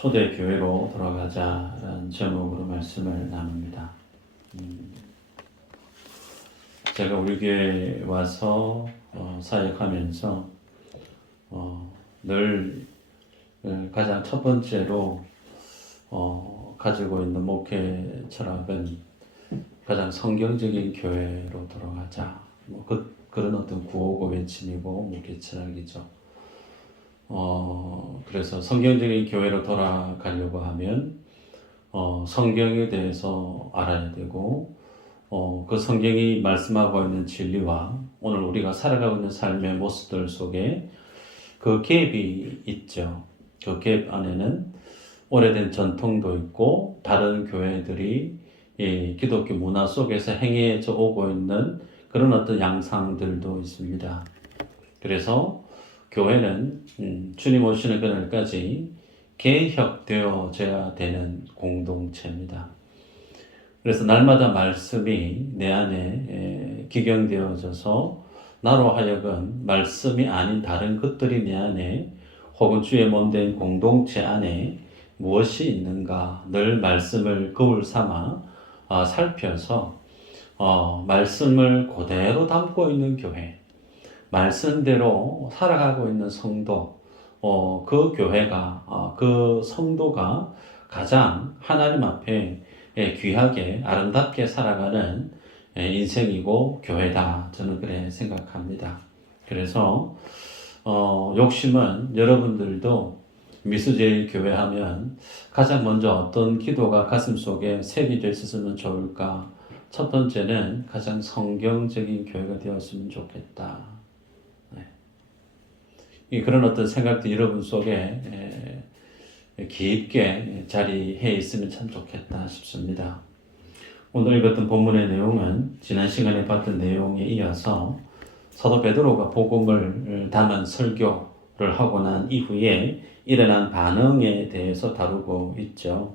초대교회로 돌아가자라는 제목으로 말씀을 나눕니다. 제가 우리 교회에 와서 사역하면서 늘 가장 첫 번째로 가지고 있는 목회 철학은 가장 성경적인 교회로 돌아가자. 그런 어떤 구호고 외침이고 목회 철학이죠. 그래서 성경적인 교회로 돌아가려고 하면 성경에 대해서 알아야 되고 그 성경이 말씀하고 있는 진리와 오늘 우리가 살아가고 있는 삶의 모습들 속에 그 갭이 있죠. 그 갭 안에는 오래된 전통도 있고 다른 교회들이 기독교 문화 속에서 행해져 오고 있는 그런 어떤 양상들도 있습니다. 그래서 교회는 주님 오시는 그날까지 개혁되어져야 되는 공동체입니다. 그래서 날마다 말씀이 내 안에 기경되어져서 나로 하여금 말씀이 아닌 다른 것들이 내 안에 혹은 주의 몸된 공동체 안에 무엇이 있는가 늘 말씀을 거울 삼아 살펴서 말씀을 그대로 담고 있는 교회, 말씀대로 살아가고 있는 성도, 그 교회가, 그 성도가 가장 하나님 앞에 귀하게 아름답게 살아가는 인생이고 교회다. 저는 그래 생각합니다. 그래서 욕심은 여러분들도 미수제일 교회 하면 가장 먼저 어떤 기도가 가슴속에 새겨져 있었으면 좋을까? 첫 번째는 가장 성경적인 교회가 되었으면 좋겠다. 그런 어떤 생각도 여러분 속에 깊게 자리해 있으면 참 좋겠다 싶습니다. 오늘 읽었던 본문의 내용은 지난 시간에 봤던 내용에 이어서 사도 베드로가 복음을 담은 설교를 하고 난 이후에 일어난 반응에 대해서 다루고 있죠.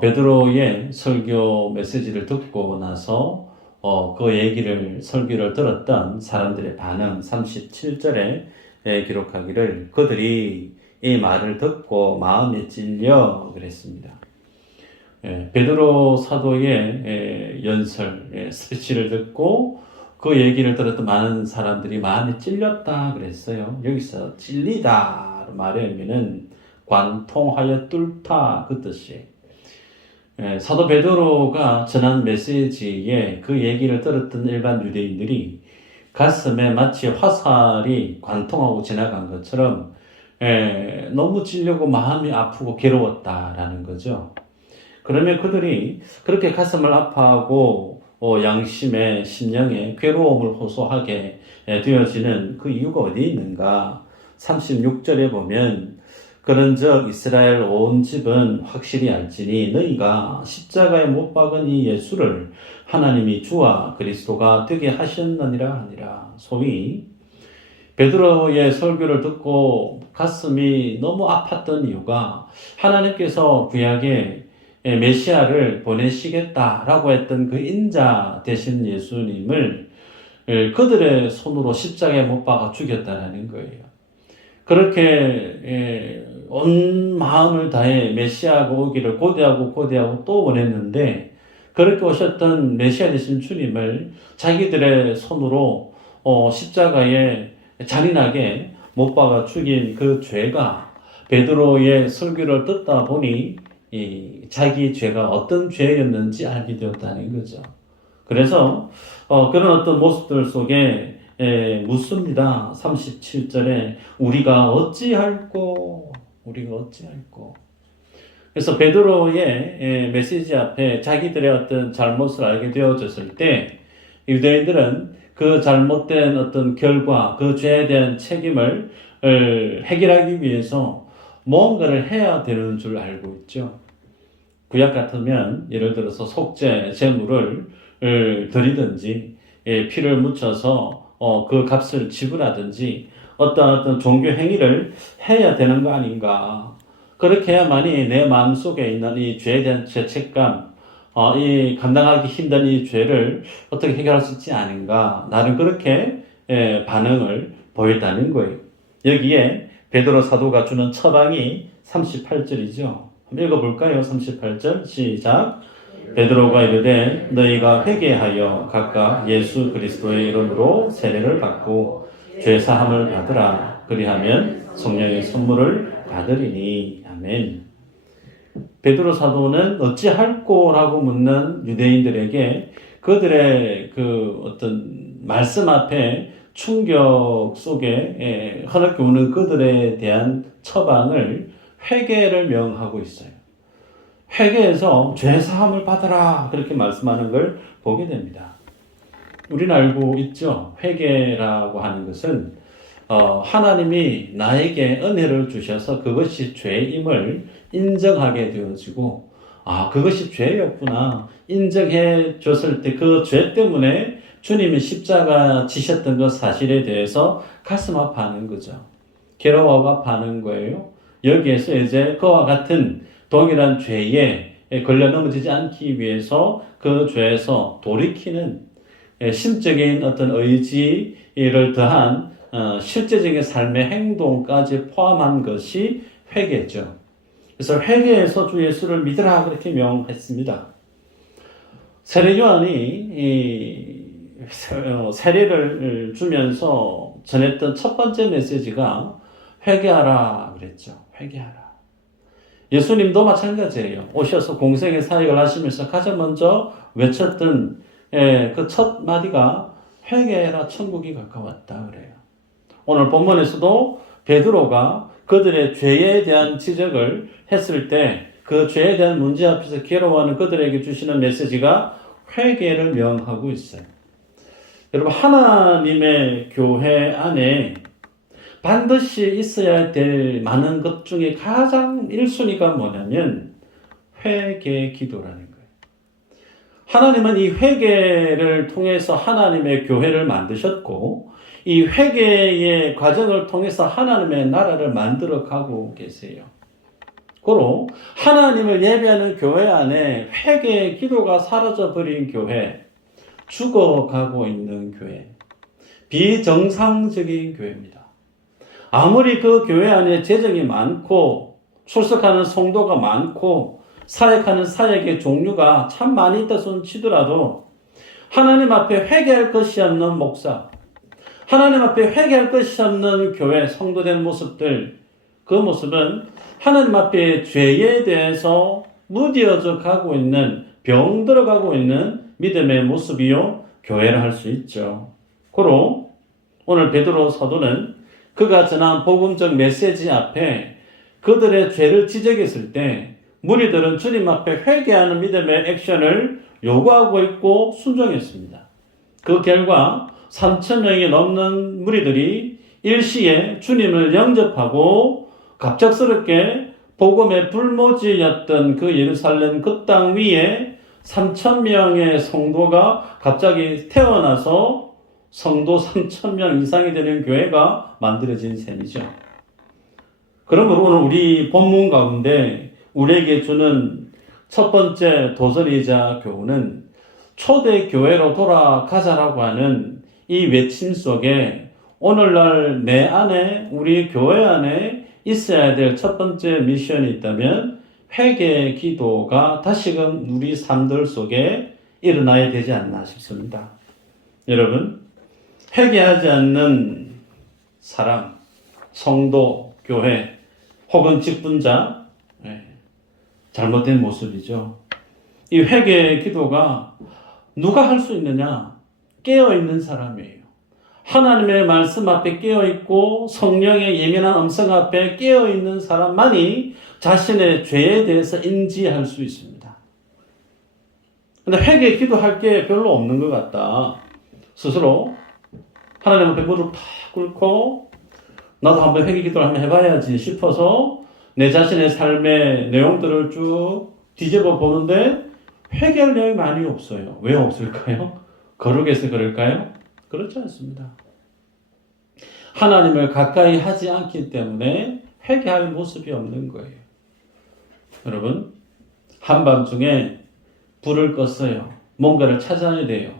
베드로의 설교 메시지를 듣고 나서 그 설교를 들었던 사람들의 반응 37절에 기록하기를 그들이 이 말을 듣고 마음에 찔려 그랬습니다. 베드로 사도의 연설, 스피치를 듣고 그 얘기를 들었던 많은 사람들이 마음에 찔렸다 그랬어요. 여기서 찔리다 말하면은 관통하여 뚫다 그 뜻이에요. 사도 베드로가 전한 메시지에 그 얘기를 들었던 일반 유대인들이 가슴에 마치 화살이 관통하고 지나간 것처럼 너무 찔려고 마음이 아프고 괴로웠다라는 거죠. 그러면 그들이 그렇게 가슴을 아파하고 양심에 심령에 괴로움을 호소하게 되어지는 그 이유가 어디에 있는가? 36절에 보면 그런즉 이스라엘 온 집은 확실히 알지니 너희가 십자가에 못 박은 이 예수를 하나님이 주와 그리스도가 되게 하셨느니라 하니라. 소위 베드로의 설교를 듣고 가슴이 너무 아팠던 이유가 하나님께서 구약에 메시아를 보내시겠다라고 했던 그 인자 되신 예수님을 그들의 손으로 십자가에 못 박아 죽였다라는 거예요. 그렇게 온 마음을 다해 메시아가 오기를 고대하고 또 원했는데 그렇게 오셨던 메시아 되신 주님을 자기들의 손으로 십자가에 잔인하게 못 박아 죽인 그 죄가 베드로의 설교를 듣다 보니 자기 죄가 어떤 죄였는지 알게 되었다는 거죠. 그래서 그런 어떤 모습들 속에 묻습니다. 37절에 우리가 어찌할꼬. 그래서 베드로의 메시지 앞에 자기들의 어떤 잘못을 알게 되어졌을 때 유대인들은 그 잘못된 어떤 결과, 그 죄에 대한 책임을 해결하기 위해서 뭔가를 해야 되는 줄 알고 있죠. 구약 같으면 예를 들어서 속죄, 제물을 드리든지 피를 묻혀서 그 값을 지불하든지 어떤 종교 행위를 해야 되는 거 아닌가. 그렇게 해야만이 내 마음속에 있는 이 죄에 대한 죄책감, 이 감당하기 힘든 이 죄를 어떻게 해결할 수 있지 않은가. 나는 그렇게 반응을 보였다는 거예요. 여기에 베드로 사도가 주는 처방이 38절이죠. 한번 읽어볼까요? 38절 시작. 베드로가 이르되 너희가 회개하여 각각 예수 그리스도의 이름으로 세례를 받고 죄 사함을 받으라. 그리하면 성령의 선물을 받으리니. 아멘. 베드로 사도는 어찌할꼬라고 묻는 유대인들에게 그들의 그 어떤 말씀 앞에 충격 속에 흐느껴 오는 그들에 대한 처방을 회개를 명하고 있어요. 회개해서 죄 사함을 받으라 그렇게 말씀하는 걸 보게 됩니다. 우리는 알고 있죠. 회개라고 하는 것은 하나님이 나에게 은혜를 주셔서 그것이 죄임을 인정하게 되어지고 그것이 죄였구나 인정해 줬을 때 그 죄 때문에 주님이 십자가 지셨던 그 사실에 대해서 가슴 아파하는 거죠. 괴로워 아파하는 거예요. 여기에서 이제 그와 같은 동일한 죄에 걸려 넘어지지 않기 위해서 그 죄에서 돌이키는 심적인 어떤 의지를 더한 실제적인 삶의 행동까지 포함한 것이 회개죠. 그래서 회개해서 주 예수를 믿으라 그렇게 명했습니다. 세례 요한이 세례를 주면서 전했던 첫 번째 메시지가 회개하라 그랬죠. 회개하라. 예수님도 마찬가지예요. 오셔서 공생의 사역을 하시면서 가장 먼저 외쳤던 그 첫 마디가 회개해라 천국이 가까웠다 그래요. 오늘 본문에서도 베드로가 그들의 죄에 대한 지적을 했을 때 그 죄에 대한 문제 앞에서 괴로워하는 그들에게 주시는 메시지가 회개를 명하고 있어요. 여러분 하나님의 교회 안에 반드시 있어야 될 많은 것 중에 가장 1순위가 뭐냐면 회개 기도라는 거예요. 하나님은 이 회개를 통해서 하나님의 교회를 만드셨고 이 회개의 과정을 통해서 하나님의 나라를 만들어 가고 계세요. 고로 하나님을 예배하는 교회 안에 회개의 기도가 사라져버린 교회, 죽어가고 있는 교회, 비정상적인 교회입니다. 아무리 그 교회 안에 재정이 많고 출석하는 성도가 많고 사역하는 사역의 종류가 참 많이 있다 손 치더라도 하나님 앞에 회개할 것이 없는 목사, 하나님 앞에 회개할 것이 없는 교회 성도된 모습들, 그 모습은 하나님 앞에 죄에 대해서 무뎌져 가고 있는 병들어 가고 있는 믿음의 모습이요 교회를 할 수 있죠. 고로 오늘 베드로 사도는 그가 전한 복음적 메시지 앞에 그들의 죄를 지적했을 때 무리들은 주님 앞에 회개하는 믿음의 액션을 요구하고 있고 순종했습니다. 그 결과 3,000명이 넘는 무리들이 일시에 주님을 영접하고 갑작스럽게 복음의 불모지였던 그 예루살렘 그 땅 위에 3,000명의 성도가 갑자기 태어나서 성도 3,000명 이상이 되는 교회가 만들어진 셈이죠. 그러므로 오늘 우리 본문 가운데 우리에게 주는 첫 번째 도전이자 교훈은 초대교회로 돌아가자라고 하는 이 외침 속에 오늘날 내 안에 우리 교회 안에 있어야 될 첫 번째 미션이 있다면 회개 기도가 다시금 우리 삶들 속에 일어나야 되지 않나 싶습니다. 여러분, 회개하지 않는 사람, 성도, 교회 혹은 직분자 잘못된 모습이죠. 이 회개 기도가 누가 할 수 있느냐? 깨어있는 사람이에요. 하나님의 말씀 앞에 깨어있고 성령의 예민한 음성 앞에 깨어있는 사람만이 자신의 죄에 대해서 인지할 수 있습니다. 근데 회개 기도할 게 별로 없는 것 같다. 스스로 하나님 앞에 무릎 탁 꿇고 나도 한번 회개 기도를 한번 해봐야지 싶어서 내 자신의 삶의 내용들을 쭉 뒤집어 보는데 회개할 내용이 많이 없어요. 왜 없을까요? 거룩해서 그럴까요? 그렇지 않습니다. 하나님을 가까이 하지 않기 때문에 회개할 모습이 없는 거예요. 여러분, 한밤중에 불을 껐어요. 뭔가를 찾아야 돼요.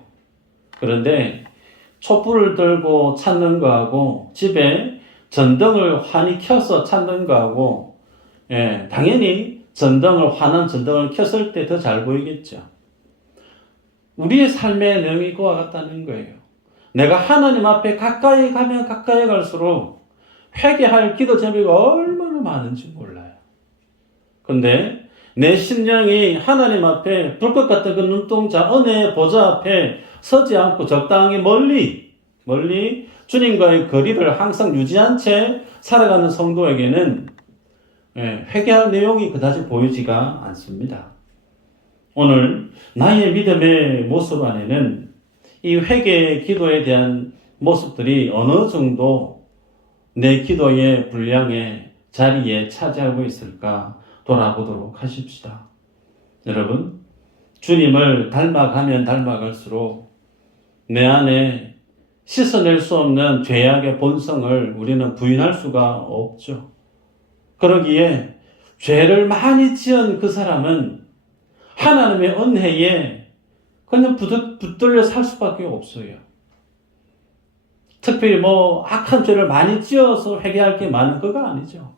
그런데 촛불을 들고 찾는 거하고 집에 전등을 환히 켜서 찾는 거하고, 당연히 환한 전등을 켰을 때 더 잘 보이겠죠. 우리의 삶의 내용이 그와 같다는 거예요. 내가 하나님 앞에 가까이 가면 가까이 갈수록 회개할 기도 제목이 얼마나 많은지 몰라요. 근데 내 심령이 하나님 앞에 불꽃 같은 그 눈동자 은혜의 보좌 앞에 서지 않고 적당히 멀리 주님과의 거리를 항상 유지한 채 살아가는 성도에게는 회개할 내용이 그다지 보이지가 않습니다. 오늘 나의 믿음의 모습 안에는 이 회개의 기도에 대한 모습들이 어느 정도 내 기도의 분량의 자리에 차지하고 있을까 돌아보도록 하십시다. 여러분, 주님을 닮아가면 닮아갈수록 내 안에 씻어낼 수 없는 죄악의 본성을 우리는 부인할 수가 없죠. 그러기에 죄를 많이 지은 그 사람은 하나님의 은혜에 그냥 붙들려 살 수밖에 없어요. 특별히 악한 죄를 많이 지어서 회개할 게 많은 거가 아니죠.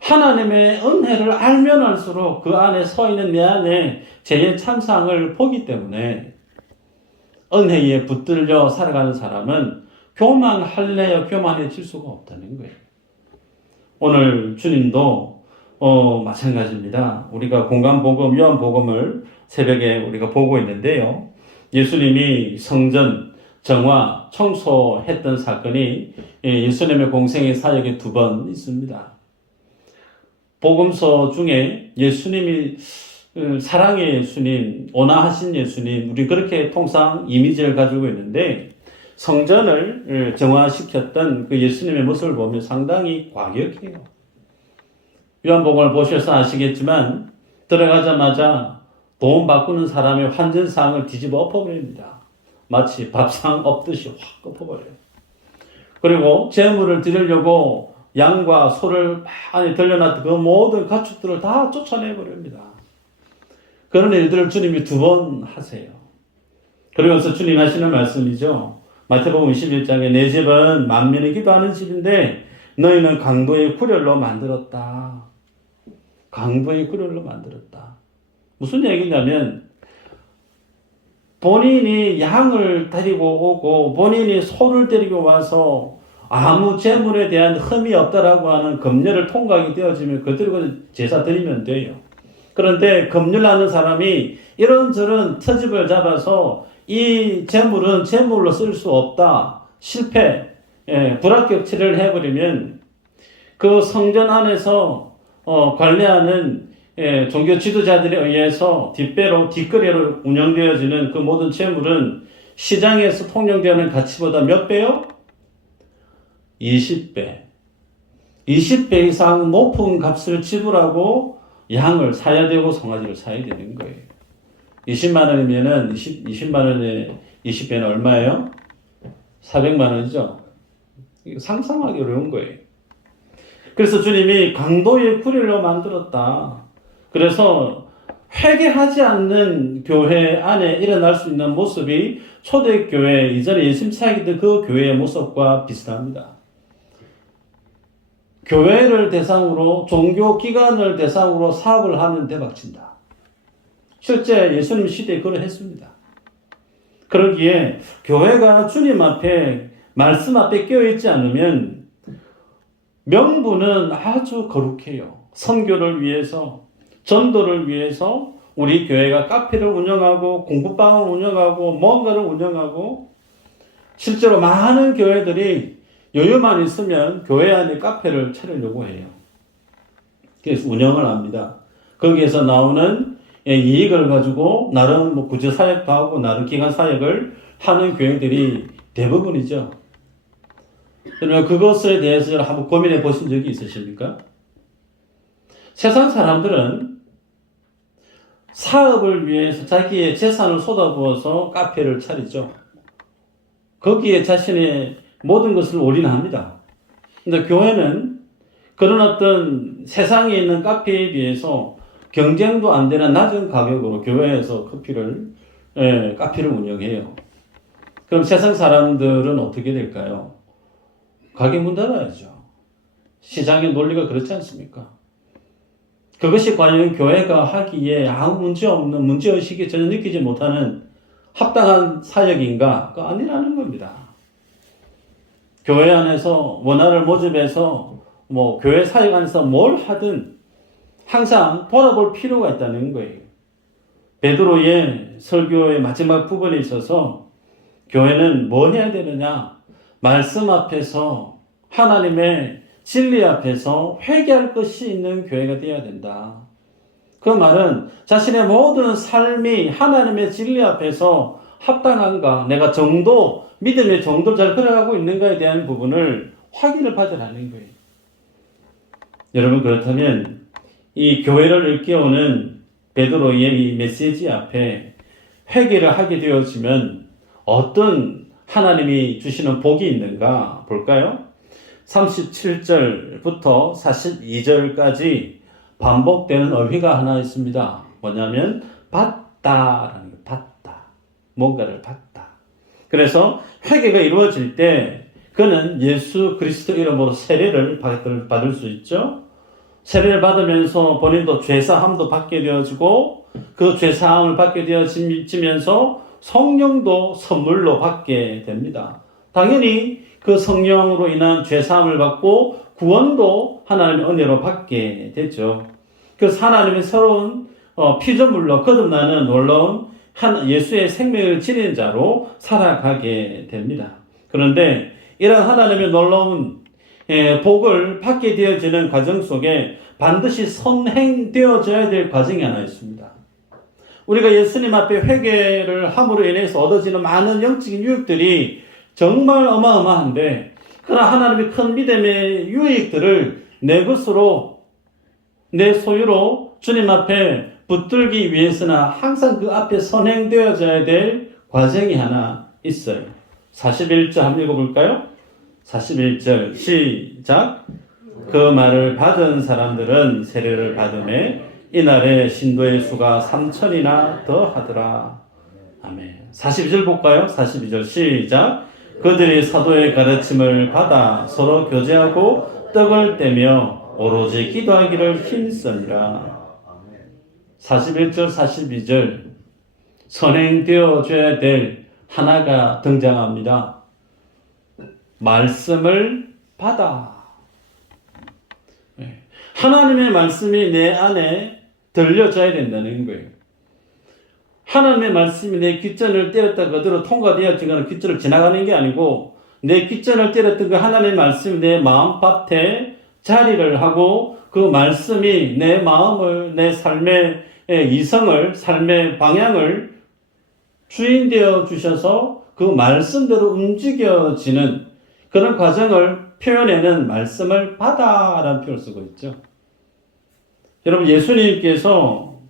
하나님의 은혜를 알면 알수록 그 안에 서 있는 내 안에 죄의 참상을 보기 때문에 은혜에 붙들려 살아가는 사람은 교만할래야 교만해질 수가 없다는 거예요. 오늘 주님도 마찬가지입니다. 우리가 공간복음, 요한복음을 새벽에 우리가 보고 있는데요. 예수님이 성전, 정화, 청소했던 사건이 예수님의 공생의 사역에 2번 있습니다. 복음서 중에 예수님이 사랑의 예수님, 온화하신 예수님, 우리 그렇게 통상 이미지를 가지고 있는데 성전을 정화시켰던 그 예수님의 모습을 보면 상당히 과격해요. 요한복음을 보셔서 아시겠지만 들어가자마자 돈 바꾸는 사람의 환전상을 뒤집어 엎어버립니다. 마치 밥상 엎듯이 확 엎어버려요. 그리고 제물을 드리려고 양과 소를 많이 들려놨던 그 모든 가축들을 다 쫓아내버립니다. 그런 일들을 주님이 2번 하세요. 그러면서 주님 하시는 말씀이죠. 마태복음 21장에 내 집은 만민이 기도하는 집인데 너희는 강도의 구렬로 만들었다. 강도의 구렬로 만들었다. 무슨 얘기냐면 본인이 양을 데리고 오고 본인이 소를 데리고 와서 아무 재물에 대한 흠이 없다라고 하는 검열을 통과하게 되어지면 그들과 제사 드리면 돼요. 그런데 검열하는 사람이 이런저런 트집을 잡아서 이 재물은 재물로 쓸 수 없다. 실패, 불합격치를 해버리면 그 성전 안에서 관리하는 종교 지도자들에 의해서 뒷거래로 운영되어지는 그 모든 재물은 시장에서 통용되는 가치보다 몇 배요? 20배. 20배 이상 높은 값을 지불하고 양을 사야 되고 송아지를 사야 되는 거예요. 20만 원이면은 20만 원에 20배는 얼마예요? 400만 원이죠. 이거 상상하기 어려운 거예요. 그래서 주님이 강도의 구렬로 만들었다. 그래서 회개하지 않는 교회 안에 일어날 수 있는 모습이 초대교회 이전에 예수님 사역했던 그 교회의 모습과 비슷합니다. 교회를 대상으로 종교기관을 대상으로 사업을 하면 대박친다. 실제 예수님 시대에 그걸 했습니다. 그러기에 교회가 주님 앞에 말씀 앞에 깨어있지 않으면 명분은 아주 거룩해요. 선교를 위해서 전도를 위해서 우리 교회가 카페를 운영하고 공부방을 운영하고 뭔가를 운영하고 실제로 많은 교회들이 여유만 있으면 교회 안에 카페를 차리려고 해요. 그래서 운영을 합니다. 거기에서 나오는 이익을 가지고 나름 구제 사역도 하고 나름 기관 사역을 하는 교회들이 대부분이죠. 그러면 그것에 대해서 한번 고민해 보신 적이 있으십니까? 세상 사람들은 사업을 위해서 자기의 재산을 쏟아부어서 카페를 차리죠. 거기에 자신의 모든 것을 올인합니다. 근데 교회는 그런 어떤 세상에 있는 카페에 비해서 경쟁도 안 되는 낮은 가격으로 교회에서 카페를 운영해요. 그럼 세상 사람들은 어떻게 될까요? 가게 문 닫아야죠. 시장의 논리가 그렇지 않습니까? 그것이 과연 교회가 하기에 아무 문제 없는, 문제의식이 전혀 느끼지 못하는 합당한 사역인가? 그거 아니라는 겁니다. 교회 안에서 원화를 모집해서 교회 사역 안에서 뭘 하든 항상 돌아볼 필요가 있다는 거예요. 베드로의 설교의 마지막 부분에 있어서 교회는 뭐 해야 되느냐? 말씀 앞에서 하나님의 진리 앞에서 회개할 것이 있는 교회가 되어야 된다. 그 말은 자신의 모든 삶이 하나님의 진리 앞에서 합당한가, 내가 믿음의 정도를 잘 걸어가고 있는가에 대한 부분을 확인을 받으라는 거예요. 여러분, 그렇다면 이 교회를 일깨우는 베드로의 이 메시지 앞에 회개를 하게 되어지면 어떤 하나님이 주시는 복이 있는가 볼까요? 37절부터 42절까지 반복되는 어휘가 하나 있습니다. 뭐냐면 받다라는 거, 받다. 뭔가를 받다. 그래서 회개가 이루어질 때 그는 예수 그리스도 이름으로 세례를 받을 수 있죠. 세례를 받으면서 본인도 죄사함도 받게 되어지고 그 죄사함을 받게 되어지면서 성령도 선물로 받게 됩니다. 당연히 그 성령으로 인한 죄사함을 받고 구원도 하나님의 은혜로 받게 되죠. 그래서 하나님의 새로운 피조물로 거듭나는 놀라운 예수의 생명을 지닌 자로 살아가게 됩니다. 그런데 이런 하나님의 놀라운 복을 받게 되어지는 과정 속에 반드시 선행되어져야 될 과정이 하나 있습니다. 우리가 예수님 앞에 회개를 함으로 인해서 얻어지는 많은 영적인 유익들이 정말 어마어마한데, 그러나 하나님의 큰 믿음의 유익들을 내 것으로, 내 소유로 주님 앞에 붙들기 위해서는 항상 그 앞에 선행되어져야 될 과정이 하나 있어요. 41절 한번 읽어볼까요? 41절 시작. 그 말을 받은 사람들은 세례를 받음에 이날에 신도의 수가 3,000이나 더 하더라. 아멘. 42절 볼까요? 42절 시작. 그들이 사도의 가르침을 받아 서로 교제하고 떡을 떼며 오로지 기도하기를 힘쓰니라. 41절 42절 선행되어져야 될 하나가 등장합니다. 말씀을 받아. 하나님의 말씀이 내 안에 들려져야 된다는 거예요. 하나님의 말씀이 내 귓전을 때렸다 그대로 통과되어지거나 귓전을 지나가는 게 아니고, 내 귓전을 때렸던 그 하나님의 말씀이 내 마음밭에 자리를 하고 그 말씀이 내 마음을, 내 삶의 이성을, 삶의 방향을 주인되어 주셔서 그 말씀대로 움직여지는 그런 과정을 표현에는 말씀을 받아라는 표현을 쓰고 있죠. 여러분, 예수님께서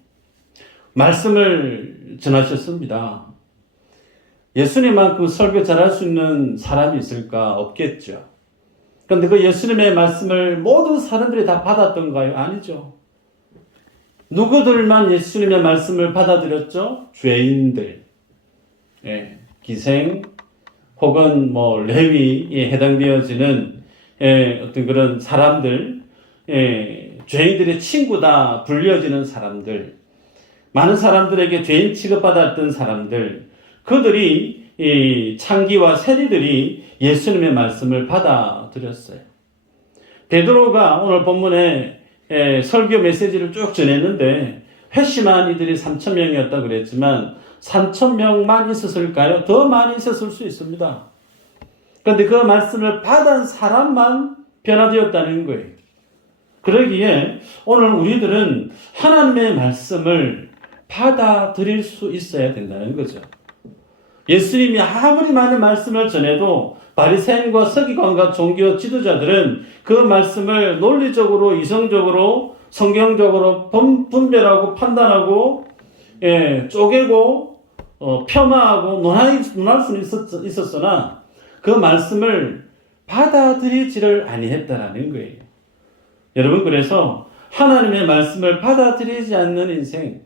말씀을 전하셨습니다. 예수님만큼 설교 잘할 수 있는 사람이 있을까? 없겠죠. 그런데 그 예수님의 말씀을 모든 사람들이 다 받았던가요? 아니죠. 누구들만 예수님의 말씀을 받아들였죠? 죄인들, 기생, 혹은 레위에 해당되어지는 어떤 그런 사람들, 죄인들의 친구다 불려지는 사람들, 많은 사람들에게 죄인 취급받았던 사람들, 그들이 이 창기와 세리들이 예수님의 말씀을 받아들였어요. 베드로가 오늘 본문에 설교 메시지를 쭉 전했는데 회심한 이들이 3,000명이었다고 그랬지만 3,000명만 있었을까요? 더 많이 있었을 수 있습니다. 그런데 그 말씀을 받은 사람만 변화되었다는 거예요. 그러기에 오늘 우리들은 하나님의 말씀을 받아들일 수 있어야 된다는 거죠. 예수님이 아무리 많은 말씀을 전해도 바리새인과 서기관과 종교 지도자들은 그 말씀을 논리적으로, 이성적으로, 성경적으로 분별하고 판단하고 쪼개고 폄하하고 논할 수는 있었으나 그 말씀을 받아들이지를 아니했다라는 거예요. 여러분, 그래서 하나님의 말씀을 받아들이지 않는 인생,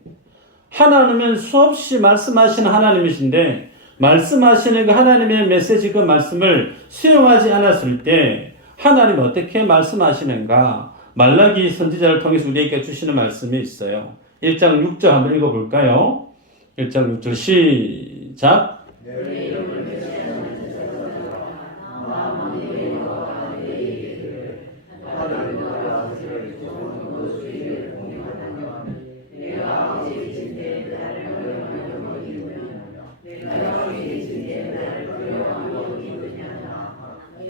하나님은 수없이 말씀하시는 하나님이신데 말씀하시는 그 하나님의 메시지, 그 말씀을 수용하지 않았을 때 하나님 어떻게 말씀하시는가? 말라기 선지자를 통해서 우리에게 주시는 말씀이 있어요. 1장 6절 한번 읽어볼까요? 1장 6절 시작.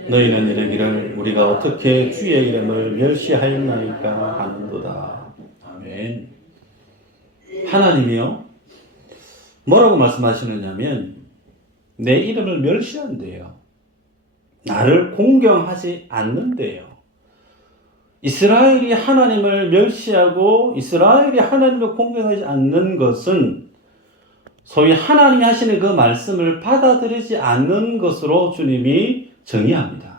너희는 이르기를 우리가 어떻게 주의 이름을 멸시하였나이까 하는도다. 아멘. 하나님이요 뭐라고 말씀하시느냐면 내 이름을 멸시한대요. 나를 공경하지 않는데요. 이스라엘이 하나님을 멸시하고 이스라엘이 하나님을 공경하지 않는 것은 소위 하나님이 하시는 그 말씀을 받아들이지 않는 것으로 주님이 정의합니다.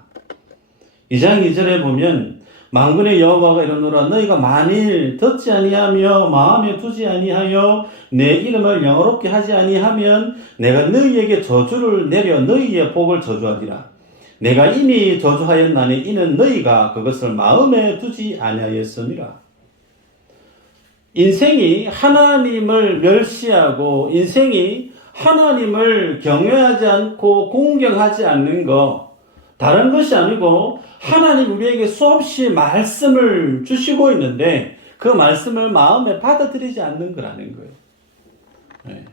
2장 2절에 보면 만군의 여호와가 이르노라 너희가 만일 듣지 아니하며 마음에 두지 아니하여 내 이름을 영어롭게 하지 아니하면 내가 너희에게 저주를 내려 너희의 복을 저주하리라. 내가 이미 저주하였나니 이는 너희가 그것을 마음에 두지 아니하였음이라. 인생이 하나님을 멸시하고 인생이 하나님을 경외하지 않고 공경하지 않는 거 다른 것이 아니고 하나님 우리에게 수없이 말씀을 주시고 있는데 그 말씀을 마음에 받아들이지 않는 거라는 거예요. 네.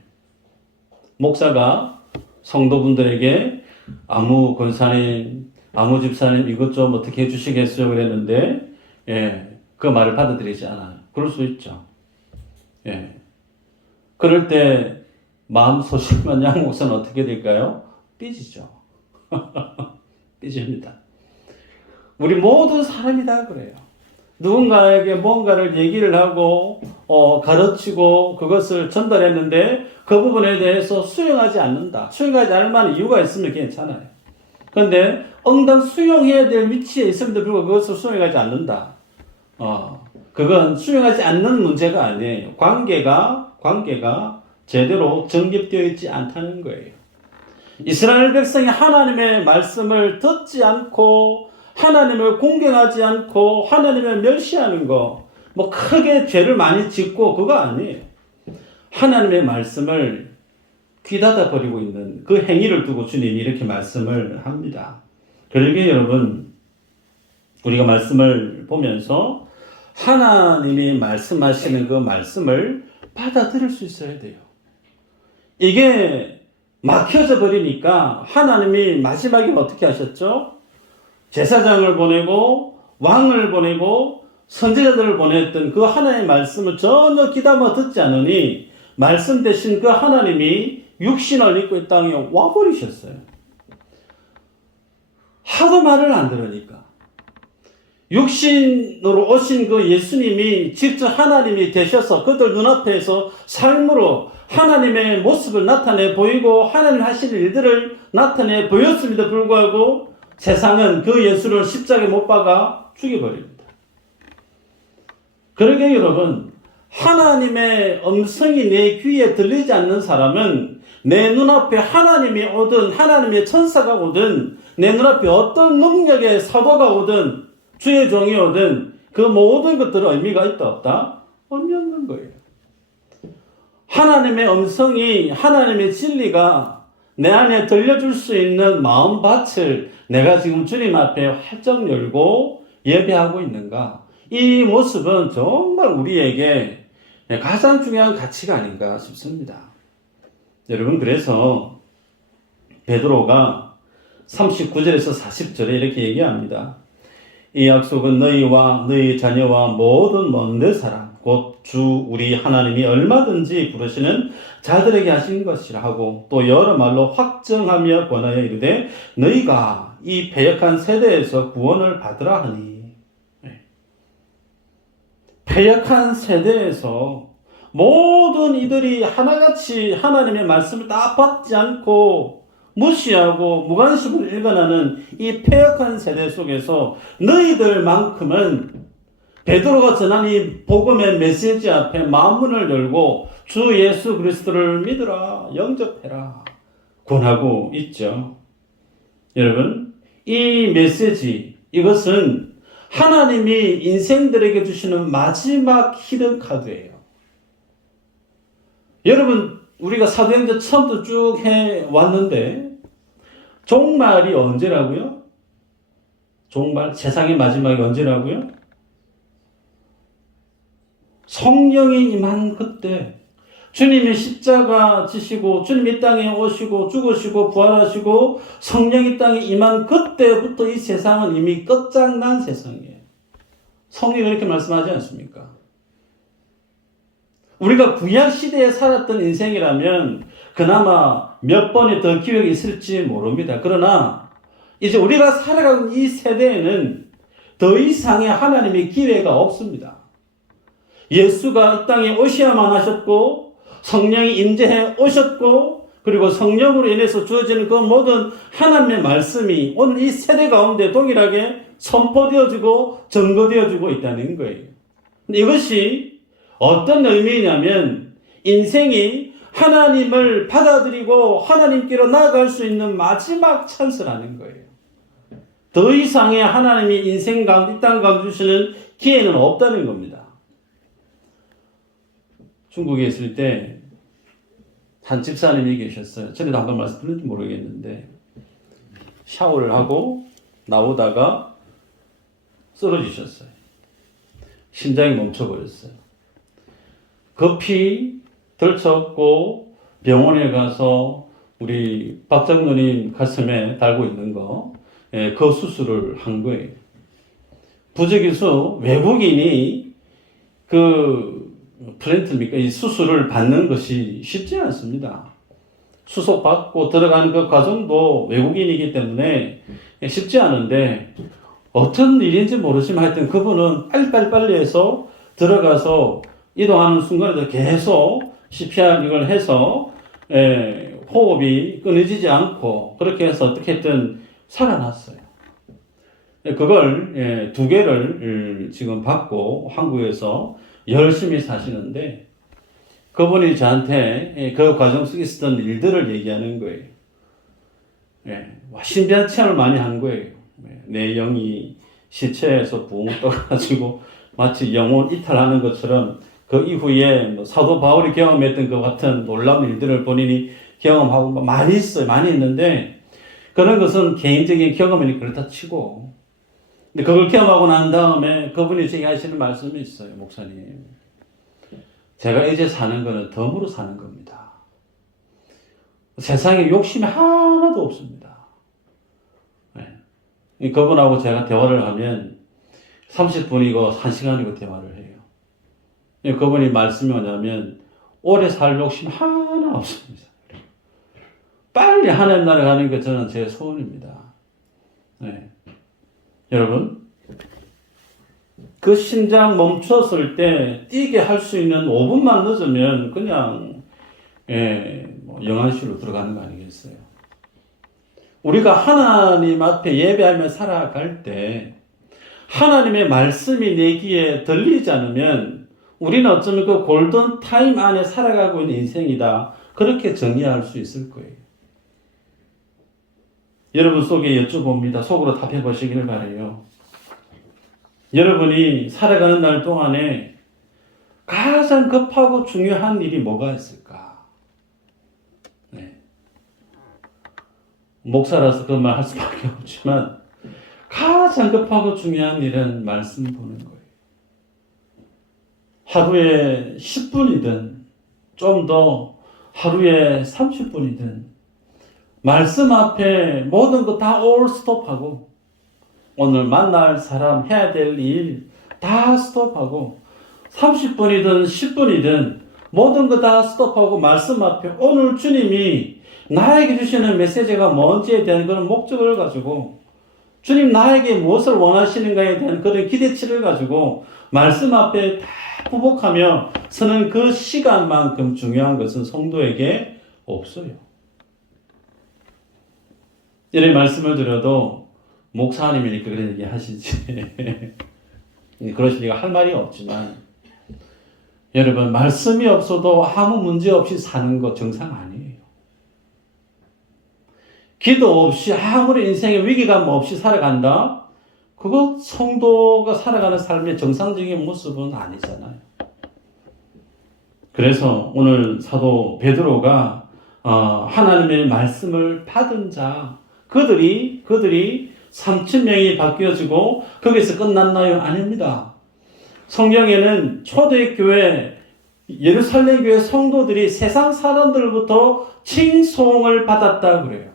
목사가 성도분들에게 아무 권사님, 아무 집사님 이것 좀 어떻게 해주시겠어요? 그랬는데 그 말을 받아들이지 않아요. 그럴 수 있죠. 그럴 때 마음 소심한 양 목사는 어떻게 될까요? 삐지죠. 삐집니다. 우리 모든 사람이 다 그래요. 누군가에게 뭔가를 얘기를 하고 가르치고 그것을 전달했는데 그 부분에 대해서 수용하지 않는다. 수용하지 않을 만한 이유가 있으면 괜찮아요. 그런데 응당 수용해야 될 위치에 있음에도 불구하고 그것을 수용하지 않는다. 그건 수용하지 않는 문제가 아니에요. 관계가 제대로 정립되어 있지 않다는 거예요. 이스라엘 백성이 하나님의 말씀을 듣지 않고 하나님을 공경하지 않고 하나님을 멸시하는 거, 뭐 크게 죄를 많이 짓고 그거 아니에요. 하나님의 말씀을 귀닫아 버리고 있는 그 행위를 두고 주님이 이렇게 말씀을 합니다. 그러기에 여러분 우리가 말씀을 보면서 하나님이 말씀하시는 그 말씀을 받아들일 수 있어야 돼요. 이게 막혀져 버리니까 하나님이 마지막에 어떻게 하셨죠? 제사장을 보내고 왕을 보내고 선지자들을 보냈던 그 하나님의 말씀을 전혀 귀담아 듣지 않으니 말씀 대신 그 하나님이 육신을 입고 이 땅에 와버리셨어요. 하도 말을 안 들으니까. 육신으로 오신 그 예수님이 직접 하나님이 되셔서 그들 눈앞에서 삶으로 하나님의 모습을 나타내 보이고 하나님 하시는 일들을 나타내 보였음에도 불구하고 세상은 그 예수를 십자가에 못 박아 죽여버립니다. 그러게 여러분 하나님의 음성이 내 귀에 들리지 않는 사람은 내 눈앞에 하나님이 오든 하나님의 천사가 오든 내 눈앞에 어떤 능력의 사도가 오든 주의 종이 오든 그 모든 것들은 의미가 있다 없다? 의미 없는 거예요. 하나님의 음성이 하나님의 진리가 내 안에 들려줄 수 있는 마음밭을 내가 지금 주님 앞에 활짝 열고 예배하고 있는가? 이 모습은 정말 우리에게 가장 중요한 가치가 아닌가 싶습니다. 여러분 그래서 베드로가 39절에서 40절에 이렇게 얘기합니다. 이 약속은 너희와 너희 자녀와 모든 먼 사람 곧 주 우리 하나님이 얼마든지 부르시는 자들에게 하신 것이라 하고 또 여러 말로 확정하며 권하여 이르되 너희가 이 패역한 세대에서 구원을 받으라 하니. 패역한 세대에서 모든 이들이 하나같이 하나님의 말씀을 다 받지 않고 무시하고 무관심으로 일관하는 이 패역한 세대 속에서 너희들만큼은 베드로가 전한 이 복음의 메시지 앞에 마음문을 열고 주 예수 그리스도를 믿으라, 영접해라 권하고 있죠. 여러분 이 메시지 이것은 하나님이 인생들에게 주시는 마지막 히든 카드예요. 여러분, 우리가 사도행전 처음부터 쭉 해왔는데 종말이 언제라고요? 종말, 세상의 마지막이 언제라고요? 성령이 임한 그때, 주님이 십자가 지시고 주님이 땅에 오시고 죽으시고 부활하시고 성령이 땅에 임한 그때부터 이 세상은 이미 끝장난 세상이에요. 성경이 그렇게 말씀하지 않습니까? 우리가 구약 시대에 살았던 인생이라면 그나마 몇 번의 더 기회가 있을지 모릅니다. 그러나 이제 우리가 살아가는 이 세대에는 더 이상의 하나님의 기회가 없습니다. 예수가 이 땅에 오셔야만 하셨고 성령이 임재해 오셨고 그리고 성령으로 인해서 주어지는 그 모든 하나님의 말씀이 오늘 이 세대 가운데 동일하게 선포되어지고 증거되어지고 있다는 거예요. 근데 이것이 어떤 의미냐면 인생이 하나님을 받아들이고 하나님께로 나아갈 수 있는 마지막 찬스라는 거예요. 더 이상의 하나님이 인생 가운데 이 땅 가운데 주시는 기회는 없다는 겁니다. 중국에 있을 때 한 집사님이 계셨어요. 전에도 한번 말씀드렸는지 모르겠는데 샤워를 하고 나오다가 쓰러지셨어요. 심장이 멈춰버렸어요. 급히 들쳤고 병원에 가서 우리 박 장로님 가슴에 달고 있는 그 수술을 한 거예요. 부적기수 외국인이 플랜트입니까? 이 수술을 받는 것이 쉽지 않습니다. 수속받고 들어가는 그 과정도 외국인이기 때문에 쉽지 않은데 어떤 일인지 모르지만 하여튼 그분은 빨리 해서 들어가서 이동하는 순간에도 계속 CPR 이걸 해서 호흡이 끊어지지 않고 그렇게 해서 어떻게든 살아났어요. 그걸 2개를 지금 받고 한국에서 열심히 사시는데 그분이 저한테 그 과정 속에 있었던 일들을 얘기하는 거예요. 신비한 체험을 많이 한 거예요. 내 영이 시체에서 붕 떠가지고 마치 영혼 이탈하는 것처럼 그 이후에 사도 바울이 경험했던 그 같은 놀라운 일들을 본인이 경험하고 많이 있어요. 많이 있는데 그런 것은 개인적인 경험이니 그렇다 치고 근데 그걸 경험하고 난 다음에 그분이 제게 하시는 말씀이 있어요. 목사님, 제가 이제 사는 거는 덤으로 사는 겁니다. 세상에 욕심이 하나도 없습니다. 그분하고 제가 대화를 하면 30분이고 1시간이고 대화를 해요. 그분이 말씀이 뭐냐면 오래 살 욕심 하나 없습니다. 빨리 하나님 나라 가는 게 저는 제 소원입니다. 여러분, 그 심장 멈췄을 때 뛰게 할 수 있는 5분만 늦으면 그냥 영안실로 들어가는 거 아니겠어요? 우리가 하나님 앞에 예배하며 살아갈 때 하나님의 말씀이 내 귀에 들리지 않으면 우리는 어쩌면 그 골든 타임 안에 살아가고 있는 인생이다. 그렇게 정의할 수 있을 거예요. 여러분 속에 여쭤봅니다. 속으로 답해 보시기를 바라요. 여러분이 살아가는 날 동안에 가장 급하고 중요한 일이 뭐가 있을까? 목사라서 그런 말 할 수밖에 없지만 가장 급하고 중요한 일은 말씀 보는 거예요. 하루에 10분이든 좀 더 하루에 30분이든 말씀 앞에 모든 거 다 올 스톱하고 오늘 만날 사람 해야 될 일 다 스톱하고 30분이든 10분이든 모든 거 다 스톱하고 말씀 앞에 오늘 주님이 나에게 주시는 메시지가 뭔지에 대한 그런 목적을 가지고 주님 나에게 무엇을 원하시는가에 대한 그런 기대치를 가지고 말씀 앞에 다 부복하며 서는 그 시간만큼 중요한 것은 성도에게 없어요. 이런 말씀을 드려도 목사님이니까 그런 얘기 하시지. 그러실 리가 할 말이 없지만 여러분 말씀이 없어도 아무 문제 없이 사는 거 정상 아니에요. 기도 없이 아무리 인생에 위기감 없이 살아간다? 그거 성도가 살아가는 삶의 정상적인 모습은 아니잖아요. 그래서 오늘 사도 베드로가 하나님의 말씀을 받은 자, 그들이 3,000명이 바뀌어지고 거기서 끝났나요? 아닙니다. 성경에는 초대교회, 예루살렘 교회 성도들이 세상 사람들로부터 칭송을 받았다 그래요.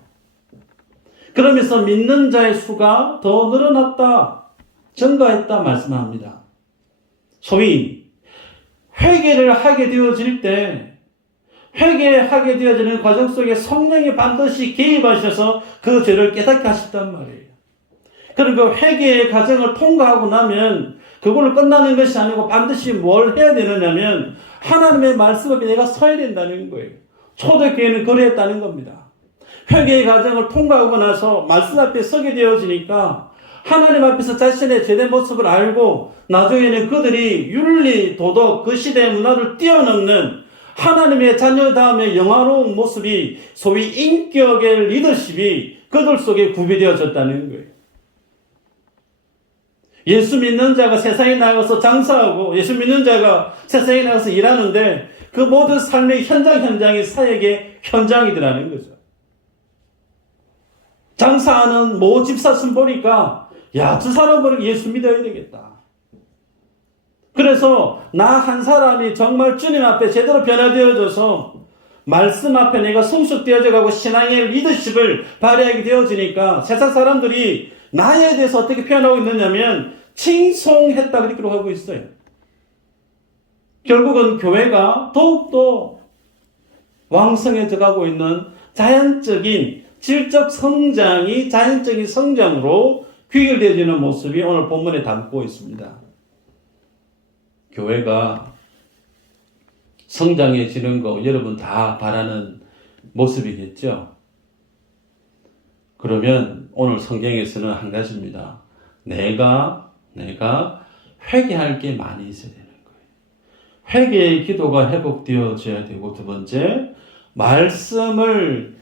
그러면서 믿는 자의 수가 더 늘어났다, 증가했다 말씀합니다. 소위 회개를 하게 되어질 때, 회개하게 되어지는 과정 속에 성령이 반드시 개입하셔서 그 죄를 깨닫게 하셨단 말이에요. 그리고 그 회개의 과정을 통과하고 나면 그걸로 끝나는 것이 아니고 반드시 뭘 해야 되느냐면 하나님의 말씀 앞에 내가 서야 된다는 거예요. 초대교회는 그랬다는 겁니다. 회개의 과정을 통과하고 나서 말씀 앞에 서게 되어지니까 하나님 앞에서 자신의 죄된 모습을 알고 나중에는 그들이 윤리, 도덕, 그 시대의 문화를 뛰어넘는 하나님의 자녀다움의 영화로운 모습이 소위 인격의 리더십이 그들 속에 구비되어졌다는 거예요. 예수 믿는 자가 세상에 나가서 장사하고 예수 믿는 자가 세상에 나가서 일하는데 그 모든 삶의 현장이 사역의 현장이더라는 거죠. 장사하는 모 집사슴 보니까 저 사람은 예수 믿어야 되겠다. 그래서 나 한 사람이 정말 주님 앞에 제대로 변화되어져서 말씀 앞에 내가 성숙되어져 가고 신앙의 리더십을 발휘하게 되어지니까 세상 사람들이 나에 대해서 어떻게 표현하고 있느냐면 칭송했다 그렇게 기록하고 있어요. 결국은 교회가 더욱더 왕성해져 가고 있는 자연적인 질적 성장이 자연적인 성장으로 귀결되어지는 모습이 오늘 본문에 담고 있습니다. 교회가 성장해지는 거 여러분 다 바라는 모습이겠죠? 그러면 오늘 성경에서는 한 가지입니다. 내가 회개할 게 많이 있어야 되는 거예요. 회개의 기도가 회복되어져야 되고, 두 번째, 말씀이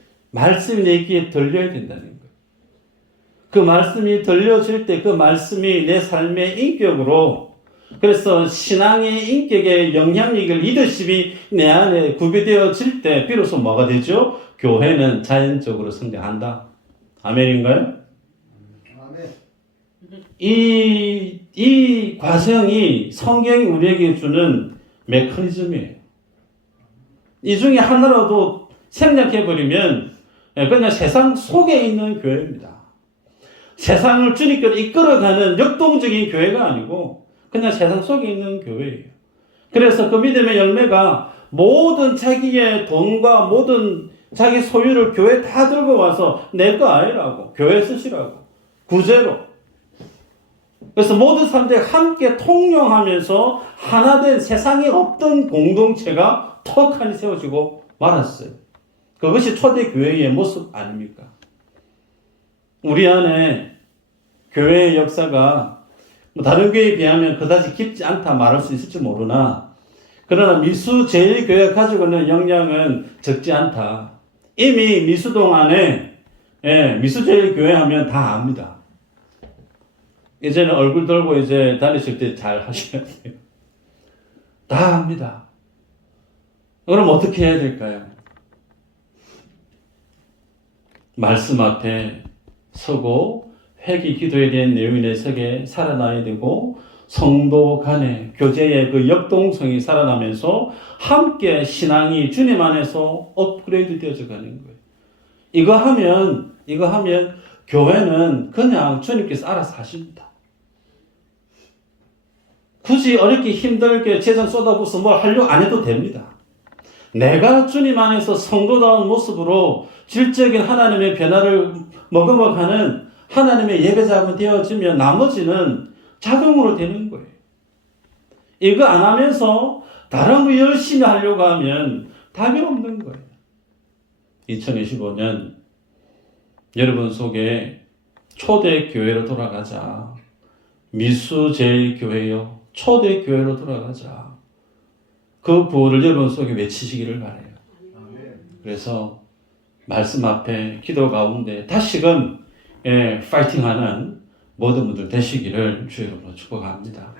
내 귀에 들려야 된다는 거예요. 그 말씀이 들려질 때 그 말씀이 내 삶의 인격으로, 그래서 신앙의 인격의 영향력을 리더십이 내 안에 구비되어질 때 비로소 뭐가 되죠? 교회는 자연적으로 성장한다. 아멘인가요? 아멘. 이 과정이 성경이 우리에게 주는 메커니즘이에요. 이 중에 하나라도 생략해버리면 그냥 세상 속에 있는 교회입니다. 세상을 주님께로 이끌어가는 역동적인 교회가 아니고 그냥 세상 속에 있는 교회예요. 그래서 그 믿음의 열매가 모든 자기의 돈과 모든 자기 소유를 교회에 다 들고 와서 내 거 아니라고, 교회 쓰시라고, 구제로. 그래서 모든 사람들이 함께 통용하면서 하나된 세상에 없던 공동체가 턱하니 세워지고 말았어요. 그것이 초대교회의 모습 아닙니까? 우리 안에 교회의 역사가 다른 교회에 비하면 그다지 깊지 않다 말할 수 있을지 모르나, 그러나 미수제일교회가 가지고 있는 영향은 적지 않다. 이미 미수동 안에 미수제일교회 하면 다 압니다. 이제는 얼굴 들고 이제 다니실 때 잘 하셔야 돼요. 다 압니다. 그럼 어떻게 해야 될까요? 말씀 앞에 서고 회개 기도에 대한 내용이 내 속에 살아나야 되고, 성도 간의 교제의 그 역동성이 살아나면서 함께 신앙이 주님 안에서 업그레이드 되어져 가는 거예요. 이거 하면 교회는 그냥 주님께서 알아서 하십니다. 굳이 어렵게 힘들게 재정 쏟아부어서 뭘 하려고 안 해도 됩니다. 내가 주님 안에서 성도다운 모습으로 질적인 하나님의 변화를 머금어가는 하나님의 예배자가 되어지면 나머지는 자동으로 되는 거예요. 이거 안 하면서 다른 거 열심히 하려고 하면 답이 없는 거예요. 2025년 여러분 속에 초대교회로 돌아가자. 미수제일교회요. 초대교회로 돌아가자. 그 구호를 여러분 속에 외치시기를 바라요. 그래서 말씀 앞에 기도 가운데 다시금 파이팅하는 모든 분들 되시기를 주의 이름으로 축복합니다.